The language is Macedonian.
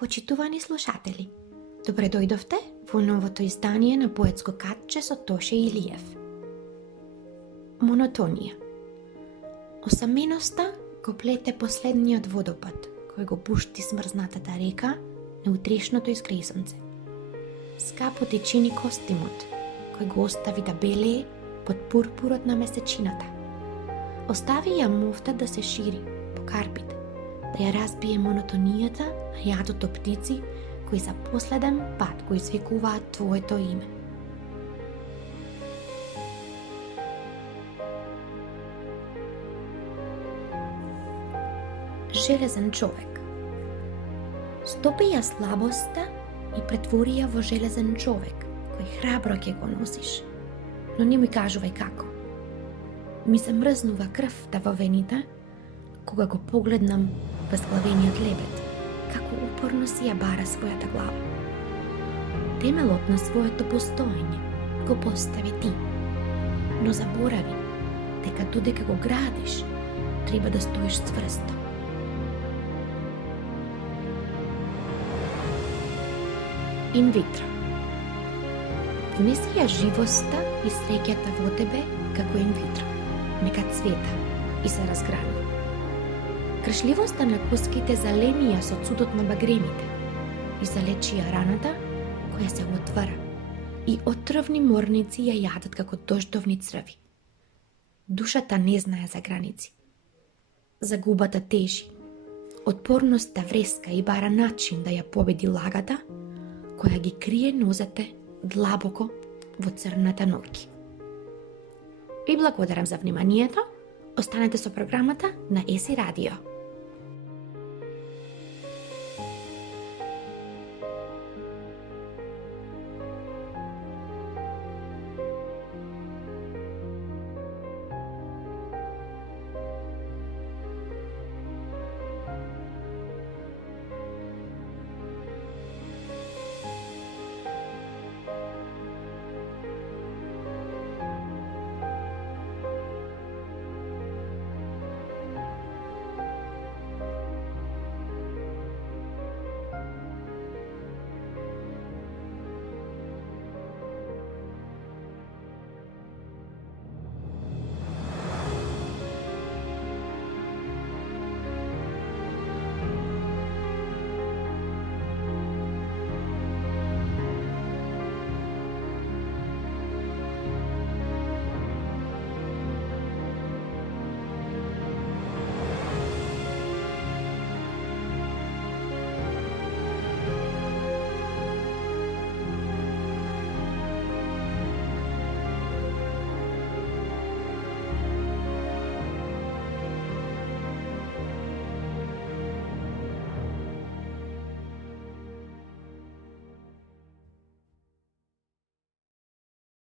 Почитувани слушатели, добре дојдовте во новото издание на поетско катче со Тоше Илиев. Монотонија. Осаменоста го плете последниот водопад, кој го пушти смрзнатата река на утрешното искресонце. Скапо ти чини костимот, кој го остави да белее под пурпурот на месечината. Остави ја муфта да се шири по карпите, да ја разбие монотонијата на јадото птици кои за последен пат го извикуваат твоето име. Железен човек. Стопи ја слабоста и претвори ја во железен човек, кој храбро ќе го носиш. Но не ми кажувај како. Ми се мрзнува крвта во вените, кога го погледнам безглавениот лебед, како упорно си ја бара својата глава. Темелот на своето постоење го постави ти, но заборави дека додека го градиш, треба да стоиш цврсто. Инвитро. Внеси ја живоста и среќата во тебе како инвитро. Нека цвета и се разграни. Кршливоста на коските залеми ја со цудот на багремите и залечи ја раната која се отвара и отровни морници ја јадат како дождовни црви. Душата не знае за граници. Загубата тежи. Отпорноста вреска и бара начин да ја победи лагата која ги крие нозете длабоко во црната ноќ. Ви благодарам за вниманието. Останете со програмата на ЕСИ Радио.